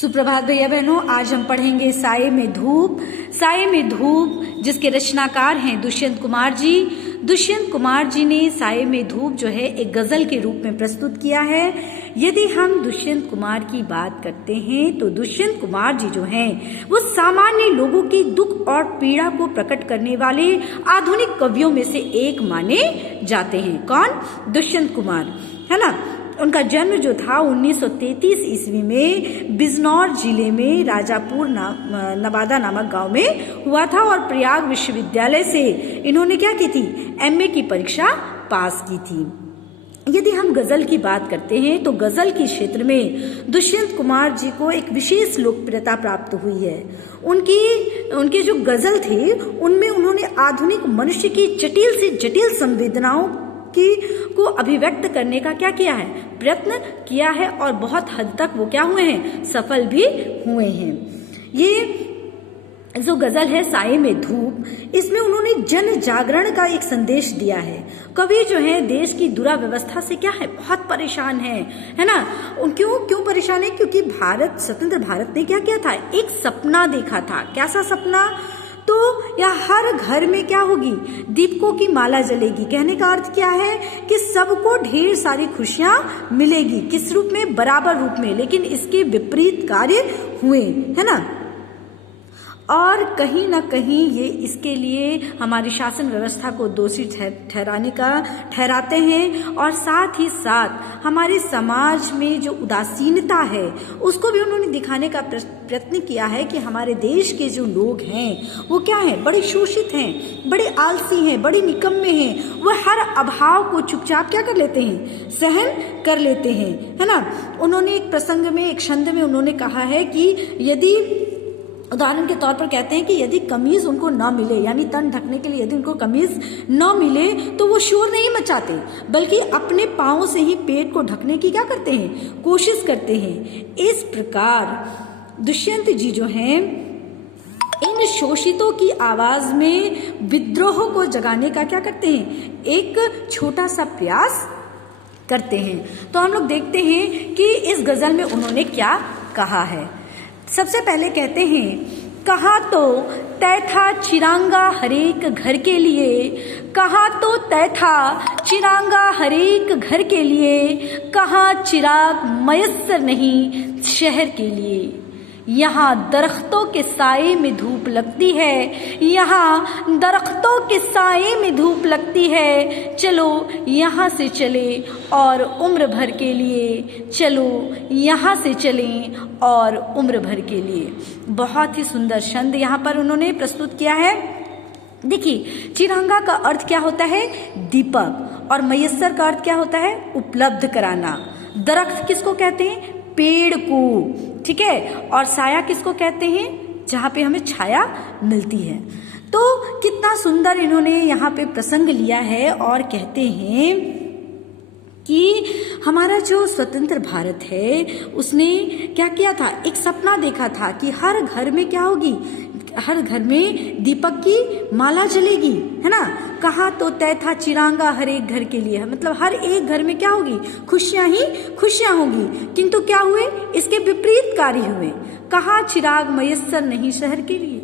सुप्रभात भैया बहनों, आज हम पढ़ेंगे साये में धूप। साये में धूप जिसके रचनाकार हैं दुष्यंत कुमार जी। दुष्यंत कुमार जी ने साये में धूप जो है एक गजल के रूप में प्रस्तुत किया है। यदि हम दुष्यंत कुमार की बात करते हैं तो दुष्यंत कुमार जी जो हैं वो सामान्य लोगों की दुख और पीड़ा को प्रकट करने वाले आधुनिक कवियों में से एक माने जाते हैं। कौन? दुष्यंत कुमार, है ना। उनका जन्म जो था 1933 ईस्वी में बिजनौर जिले में राजापुर नवादा नामक गांव में हुआ था और प्रयाग विश्वविद्यालय से इन्होंने क्या की थी? एमए की परीक्षा पास की थी। यदि हम गजल की बात करते हैं तो गजल के क्षेत्र में दुष्यंत कुमार जी को एक विशेष लोकप्रियता प्राप्त हुई है। उनकी जो गजल थे उनमें उन्होंने आधुनिक मनुष्य की जटिल से जटिल संवेदनाओं को अभिव्यक्त करने का क्या किया है? प्रयत्न किया है और बहुत हद तक वो क्या हुए हैं? सफल भी हुए हैं। ये जो गजल है साये में धूप, इसमें उन्होंने जन जागरण का एक संदेश दिया है। कवि जो है देश की दुराव्यवस्था से क्या है? बहुत परेशान है ना। क्यों परेशान है? क्योंकि स्वतंत्र भारत ने क्या किया था? एक सपना देखा था। कैसा सपना? तो या हर घर में क्या होगी? दीपकों की माला जलेगी। कहने का अर्थ क्या है? कि सबको ढेर सारी खुशियां मिलेगी। किस रूप में? बराबर रूप में। लेकिन इसके विपरीत कार्य हुए, है ना। और कहीं ना कहीं ये इसके लिए हमारी शासन व्यवस्था को दोषी ठहराते हैं और साथ ही साथ हमारे समाज में जो उदासीनता है उसको भी उन्होंने दिखाने का प्रयत्न किया है कि हमारे देश के जो लोग हैं वो क्या हैं? बड़े शोषित हैं, बड़े आलसी हैं, बड़े निकम्मे हैं। वो हर अभाव को चुपचाप क्या कर लेते हैं? सहन कर लेते हैं, है ना। उन्होंने एक प्रसंग में, एक छंद में उन्होंने कहा है कि यदि उदाहरण के तौर पर कहते हैं कि यदि कमीज उनको न मिले, यानी तन ढकने के लिए यदि उनको कमीज न मिले तो वो शोर नहीं मचाते, बल्कि अपने पाँव से ही पेट को ढकने की क्या करते हैं? कोशिश करते हैं। इस प्रकार दुष्यंत जी जो हैं इन शोषितों की आवाज में विद्रोह को जगाने का क्या करते हैं? एक छोटा सा प्रयास करते हैं। तो हम लोग देखते हैं कि इस गजल में उन्होंने क्या कहा है। सबसे पहले कहते हैं, कहा तो तय था चिरांगा हरेक घर के लिए, कहा तो तय था चिरांगा हरेक घर के लिए, कहा चिराग मयस्सर नहीं शहर के लिए। यहाँ दरख्तों के साए में धूप लगती है, यहाँ दरख्तों के साए में धूप लगती है, चलो यहाँ से चले और उम्र भर के लिए, चलो यहाँ से चलें और उम्र भर के लिए। बहुत ही सुंदर छंद यहाँ पर उन्होंने प्रस्तुत किया है। देखिए, चिरांगा का अर्थ क्या होता है? दीपक। और मयस्सर का अर्थ क्या होता है? उपलब्ध कराना। दरख्त किसको कहते हैं? पेड़ को, ठीक है। और साया किसको कहते हैं? जहाँ पे हमें छाया मिलती है। तो कितना सुंदर इन्होंने यहाँ पे प्रसंग लिया है और कहते हैं कि हमारा जो स्वतंत्र भारत है उसने क्या किया था? एक सपना देखा था कि हर घर में क्या होगी? हर घर में दीपक की माला जलेगी, है ना। कहा तो तय था चिरांगा हर एक घर के लिए, मतलब हर एक घर में क्या होगी? खुशियां ही खुशियां होगी। किंतु क्या हुए? इसके विपरीत कार्य हुए। कहा चिराग मयस्सर नहीं शहर के लिए,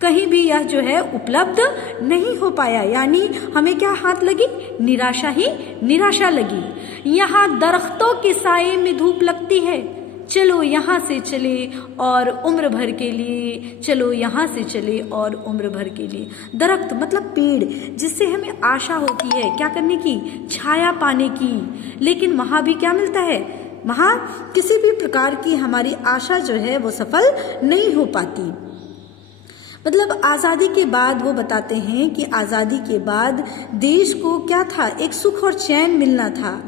कहीं भी यह जो है उपलब्ध नहीं हो पाया। यानी हमें क्या हाथ लगी? निराशा ही निराशा लगी। यहाँ दरख्तों के साए में धूप लगती है, चलो यहाँ से चले और उम्र भर के लिए, चलो यहाँ से चले और उम्र भर के लिए। दरख्त मतलब पेड़, जिससे हमें आशा होती है क्या करने की? छाया पाने की। लेकिन वहाँ भी क्या मिलता है? वहाँ किसी भी प्रकार की हमारी आशा जो है वो सफल नहीं हो पाती। मतलब आज़ादी के बाद वो बताते हैं कि आज़ादी के बाद देश को क्या था? एक सुख और चैन मिलना था।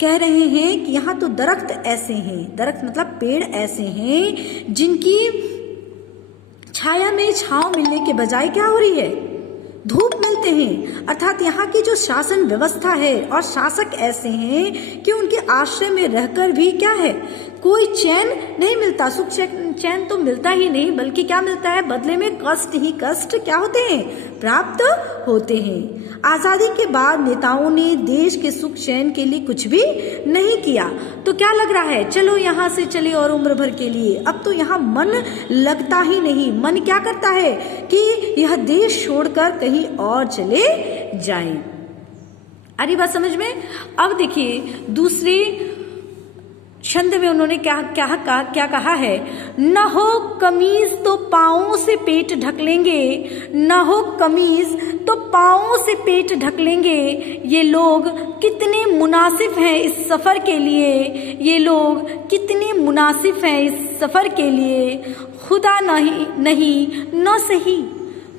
कह रहे हैं कि यहाँ तो दरख्त ऐसे हैं, दरख्त मतलब पेड़ ऐसे हैं जिनकी छाया में छांव मिलने के बजाय क्या हो रही है? धूप मिलते हैं। अर्थात यहाँ की जो शासन व्यवस्था है और शासक ऐसे हैं कि उनके आश्रय में रहकर भी क्या है? कोई चैन नहीं मिलता, सुख चैन तो मिलता ही नहीं, बल्कि क्या मिलता है, बदले में कष्ट ही कष्ट क्या होते हैं, प्राप्त होते हैं। आजादी के बाद नेताओं ने देश के सुख चैन के लिए कुछ भी नहीं किया, तो क्या लग रहा है, चलो यहाँ से चले और उम्र भर के लिए। अब तो यहाँ मन लगता ही नहीं, मन क्या करता है कि यह देश छोड़कर कहीं और चले जाएं। अरे बात समझ में। अब देखिए दूसरे छंद में उन्होंने क्या कहा है, न हो कमीज तो पाँवों से पेट ढक लेंगे, न हो कमीज तो पाँवों से पेट ढक लेंगे, ये लोग कितने मुनासिब हैं इस सफ़र के लिए, ये लोग कितने मुनासिब हैं इस सफ़र के लिए। खुदा नहीं न सही,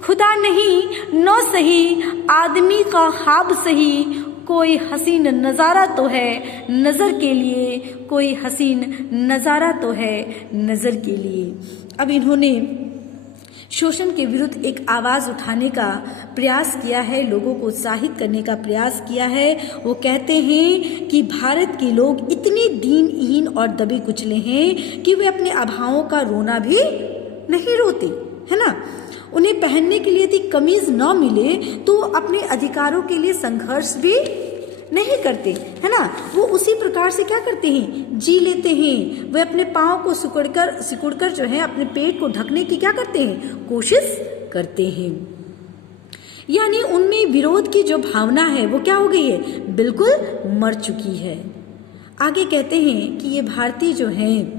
खुदा नहीं न सही, आदमी का ख्वाब सही, कोई हसीन नज़ारा तो है नज़र के लिए, कोई हसीन नज़ारा तो है नज़र के लिए। अब इन्होंने शोषण के विरुद्ध एक आवाज़ उठाने का प्रयास किया है, लोगों को उत्साहित करने का प्रयास किया है। वो कहते हैं कि भारत के लोग इतने दीनहीन और दबे कुचले हैं कि वे अपने अभावों का रोना भी नहीं रोते, है ना। उन्हें पहनने के लिए यदि कमीज न मिले तो वो अपने अधिकारों के लिए संघर्ष भी नहीं करते, है ना। वो उसी प्रकार से क्या करते हैं, जी लेते हैं। वे अपने पाँव को सिकुड़कर जो है अपने पेट को ढकने की क्या करते हैं, कोशिश करते हैं। यानी उनमें विरोध की जो भावना है वो क्या हो गई है, बिल्कुल मर चुकी है। आगे कहते हैं कि ये भारतीय जो हैं,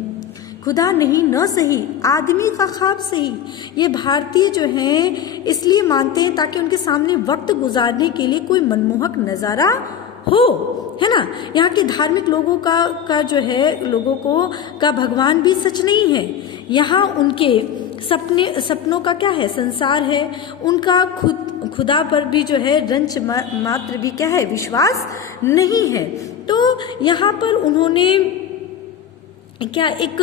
खुदा नहीं न सही, आदमी का ख्वाब सही, ये भारतीय जो हैं इसलिए मानते हैं ताकि उनके सामने वक्त गुजारने के लिए कोई मनमोहक नज़ारा हो, है ना। यहाँ के धार्मिक लोगों का जो है, लोगों को का भगवान भी सच नहीं है। यहाँ उनके सपनों का क्या है, संसार है। उनका खुदा पर भी जो है रंच मात्र भी क्या है, विश्वास नहीं है। तो यहाँ पर उन्होंने क्या एक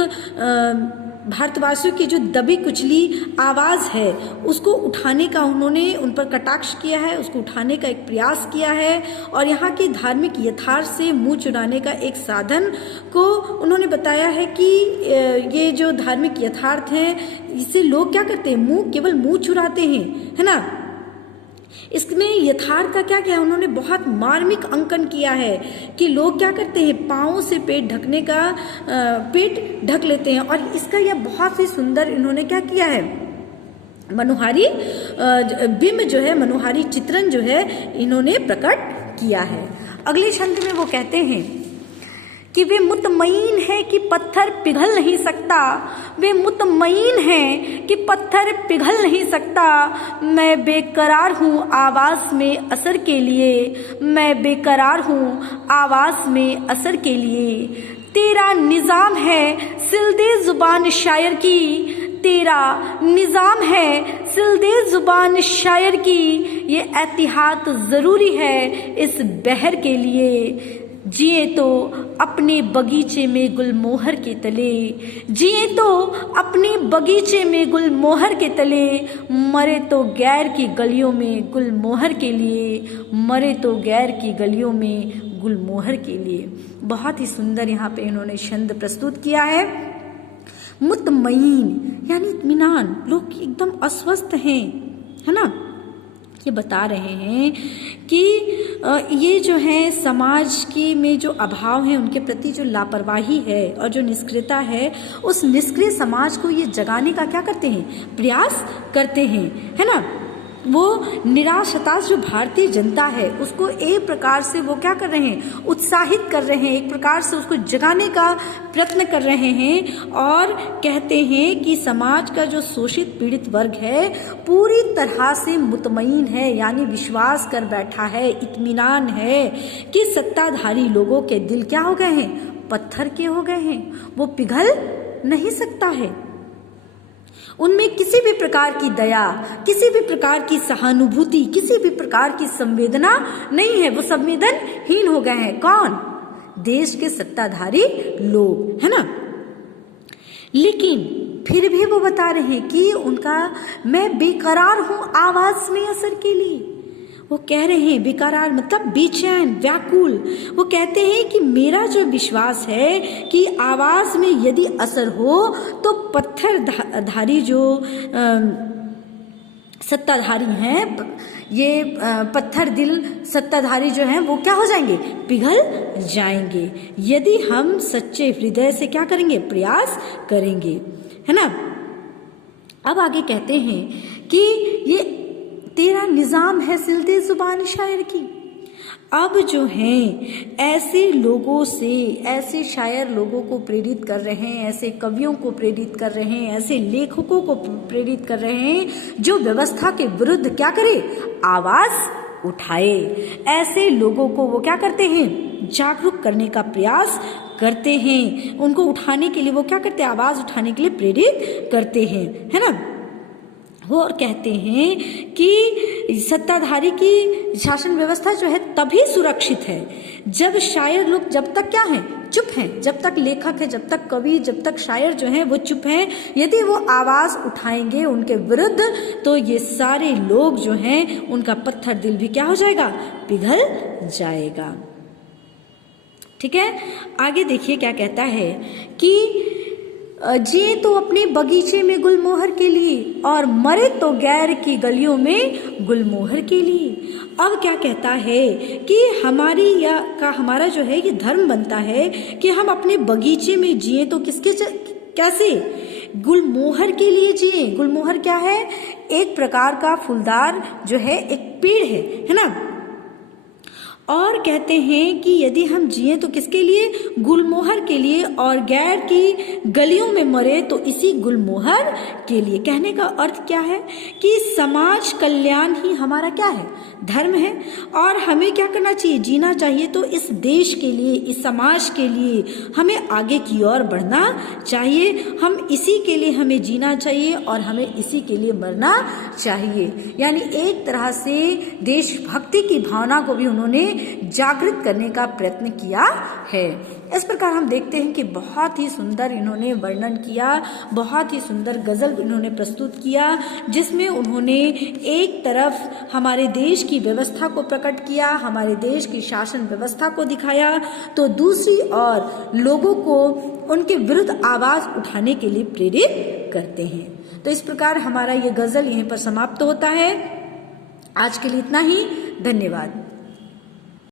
भारतवासियों की जो दबी कुचली आवाज़ है उसको उठाने का उन्होंने उन पर कटाक्ष किया है, उसको उठाने का एक प्रयास किया है। और यहाँ के धार्मिक यथार्थ से मुंह चुराने का एक साधन को उन्होंने बताया है कि ये जो धार्मिक यथार्थ हैं इससे लोग क्या करते हैं, केवल मुंह चुराते हैं, है ना। इसमें यथार्थ का क्या किया, उन्होंने बहुत मार्मिक अंकन किया है कि लोग क्या करते हैं, पाँव से पेट ढक लेते हैं। और इसका यह बहुत ही सुंदर इन्होंने क्या किया है, मनोहारी बिंब जो है, मनोहारी चित्रण जो है इन्होंने प्रकट किया है। अगले छंद में वो कहते हैं कि वे मुतमईन है कि पत्थर पिघल नहीं सकता, वे मुतमईन हैं कि पत्थर पिघल नहीं सकता। मैं बेकरार हूँ आवाज़ में असर के लिए, मैं बेकरार हूँ आवाज़ में असर के लिए। तेरा निज़ाम है सिलदे ज़ुबान शायर की, तेरा निज़ाम है सिलदे ज़ुबान शायर की, ये एहतियात ज़रूरी है इस बहर के लिए। जिए तो अपने बगीचे में गुलमोहर के तले, जिए तो अपने बगीचे में गुलमोहर के तले, मरे तो गैर की गलियों में गुलमोहर के लिए, मरे तो गैर की गलियों में गुलमोहर के लिए। बहुत ही सुंदर यहाँ पे इन्होंने छंद प्रस्तुत किया है। मुतमईन यानी इत्मीनान, लोग एकदम अस्वस्थ हैं, है ना। ये बता रहे हैं कि ये जो है समाज की में जो अभाव है, उनके प्रति जो लापरवाही है और जो निष्क्रियता है, उस निष्क्रिय समाज को ये जगाने का क्या करते हैं, प्रयास करते हैं, है ना। वो निराश हताश जो भारतीय जनता है उसको एक प्रकार से वो क्या कर रहे हैं, उत्साहित कर रहे हैं, एक प्रकार से उसको जगाने का प्रयत्न कर रहे हैं। और कहते हैं कि समाज का जो शोषित पीड़ित वर्ग है पूरी तरह से मुतमईन है, यानी विश्वास कर बैठा है, इत्मीनान है कि सत्ताधारी लोगों के दिल क्या हो गए हैं, पत्थर के हो गए हैं, वो पिघल नहीं सकता है। उनमें किसी भी प्रकार की दया, किसी भी प्रकार की सहानुभूति, किसी भी प्रकार की संवेदना नहीं है, वो संवेदनहीन हो गए हैं। कौन, देश के सत्ताधारी लोग, है ना। लेकिन फिर भी वो बता रहे हैं कि उनका मैं बेकरार हूं आवाज में असर के लिए, वो कह रहे हैं बेकरार मतलब बेचैन, व्याकुल। वो कहते हैं कि मेरा जो विश्वास है कि आवाज में यदि असर हो तो पत्थरधारी जो सत्ताधारी हैं, ये पत्थर दिल सत्ताधारी जो हैं, वो क्या हो जाएंगे, पिघल जाएंगे, यदि हम सच्चे हृदय से क्या करेंगे, प्रयास करेंगे, है ना। अब आगे कहते हैं कि ये तेरा निजाम है सिलते जुबान शायर की। अब जो हैं ऐसे लोगों से, ऐसे शायर लोगों को प्रेरित कर रहे हैं, ऐसे कवियों को प्रेरित कर रहे हैं, ऐसे लेखकों को प्रेरित कर रहे हैं जो व्यवस्था के विरुद्ध क्या करे, आवाज उठाए। ऐसे लोगों को वो क्या करते हैं, जागरूक करने का प्रयास करते हैं, उनको उठाने के लिए वो क्या करते हैं, आवाज उठाने के लिए प्रेरित करते हैं, है ना। वो और कहते हैं कि सत्ताधारी की शासन व्यवस्था जो है तभी सुरक्षित है जब शायर लोग जब तक क्या हैं, चुप हैं, जब तक लेखक है, जब तक कवि, जब तक शायर जो हैं वो चुप हैं। यदि वो आवाज उठाएंगे उनके विरुद्ध तो ये सारे लोग जो हैं उनका पत्थर दिल भी क्या हो जाएगा, पिघल जाएगा। ठीक है, आगे देखिए क्या कहता है कि जिए तो अपने बगीचे में गुलमोहर के लिए और मरे तो गैर की गलियों में गुलमोहर के लिए। अब क्या कहता है कि हमारा जो है ये धर्म बनता है कि हम अपने बगीचे में जिए तो कैसे, गुलमोहर के लिए जिए। गुलमोहर क्या है, एक प्रकार का फूलदार जो है एक पेड़ है ना। और कहते हैं कि यदि हम जिए तो किसके लिए, गुलमोहर के लिए, और गैर की गलियों में मरे तो इसी गुलमोहर के लिए। कहने का अर्थ क्या है कि समाज कल्याण ही हमारा क्या है, धर्म है, और हमें क्या करना चाहिए, जीना चाहिए तो इस देश के लिए, इस समाज के लिए हमें आगे की ओर बढ़ना चाहिए। हम इसी के लिए हमें जीना चाहिए और हमें इसी के लिए मरना चाहिए। यानी एक तरह से देशभक्ति की भावना को भी उन्होंने जागृत करने का प्रयत्न किया है। इस प्रकार हम देखते हैं कि बहुत ही सुंदर इन्होंने वर्णन किया, बहुत ही सुंदर गजल इन्होंने प्रस्तुत किया, जिसमें उन्होंने एक तरफ हमारे देश की व्यवस्था को प्रकट किया, हमारे देश की शासन व्यवस्था को दिखाया, तो दूसरी ओर लोगों को उनके विरुद्ध आवाज उठाने के लिए प्रेरित करते हैं। तो इस प्रकार हमारा ये गजल यहीं पर समाप्त होता है। आज के लिए इतना ही, धन्यवाद।